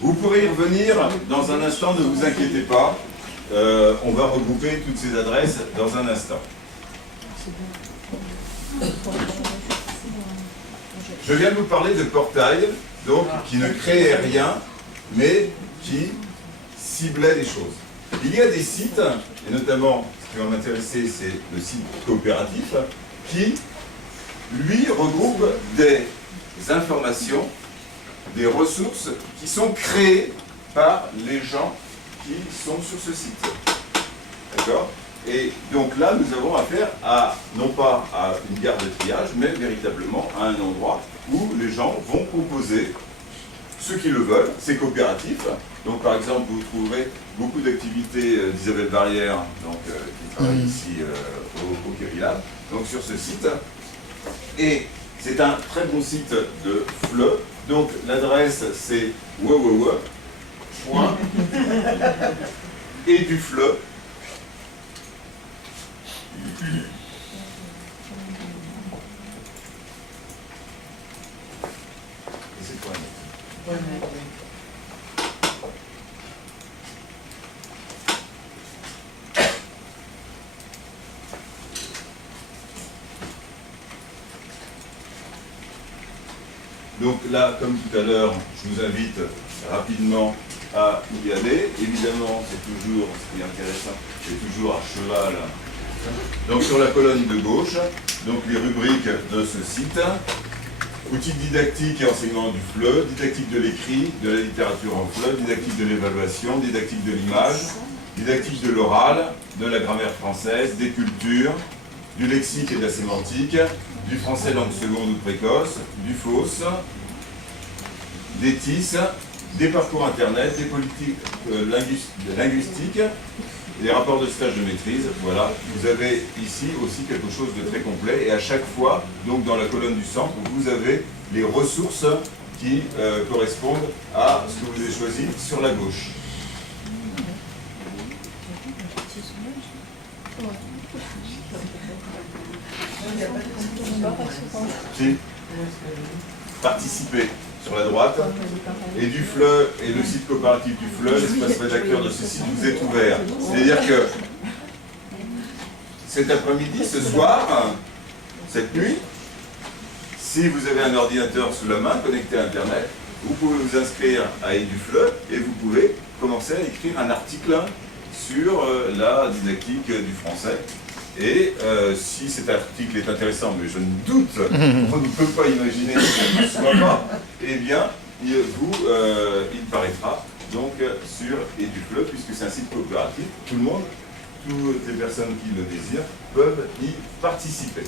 Vous pourrez y revenir dans un instant, ne vous inquiétez pas. On va regrouper toutes ces adresses dans un instant. Je viens de vous parler de portails, donc qui ne créaient rien, mais qui ciblaient des choses. Il y a des sites, et notamment, ce qui va m'intéresser, c'est le site coopératif, qui, lui, regroupe des informations, des ressources qui sont créées par les gens qui sont sur ce site. D'accord ? Et donc là, nous avons affaire à, non pas à une gare de triage, mais véritablement à un endroit où les gens vont proposer ceux qui le veulent, c'est coopératif. Donc par exemple, vous trouverez beaucoup d'activités d'Isabelle Barrière, donc, qui travaille ici au Kérilab, donc sur ce site. Et c'est un très bon site de FLE. Donc l'adresse c'est www. Et du FLE. Et c'est quoi Donc là, comme tout à l'heure, je vous invite rapidement à y aller. Évidemment, c'est toujours, ce qui est intéressant, c'est toujours à cheval. Donc sur la colonne de gauche, donc les rubriques de ce site, outils didactiques et enseignement du FLE, didactique de l'écrit, de la littérature en FLE, didactique de l'évaluation, didactique de l'image, didactique de l'oral, de la grammaire française, des cultures, du lexique et de la sémantique, du français langue seconde ou précoce, du FAUS, des TIS, des parcours internet, des politiques linguistiques, des rapports de stage de maîtrise. Voilà, vous avez ici aussi quelque chose de très complet et à chaque fois, donc dans la colonne du centre, vous avez les ressources qui correspondent à ce que vous avez choisi sur la gauche. Si. Participer sur la droite, et du FLE et le site coopératif du FLE, l'espace rédacteur de ce site vous est ouvert. C'est-à-dire que cet après-midi, ce soir, cette nuit, si vous avez un ordinateur sous la main connecté à Internet, vous pouvez vous inscrire à EduFLE et vous pouvez commencer à écrire un article sur la didactique du français. Et si cet article est intéressant, mais je ne doute, on ne peut pas imaginer que ce ne soit pas, eh bien, il paraîtra donc sur EduFLE, puisque c'est un site coopératif, tout le monde, toutes les personnes qui le désirent, peuvent y participer.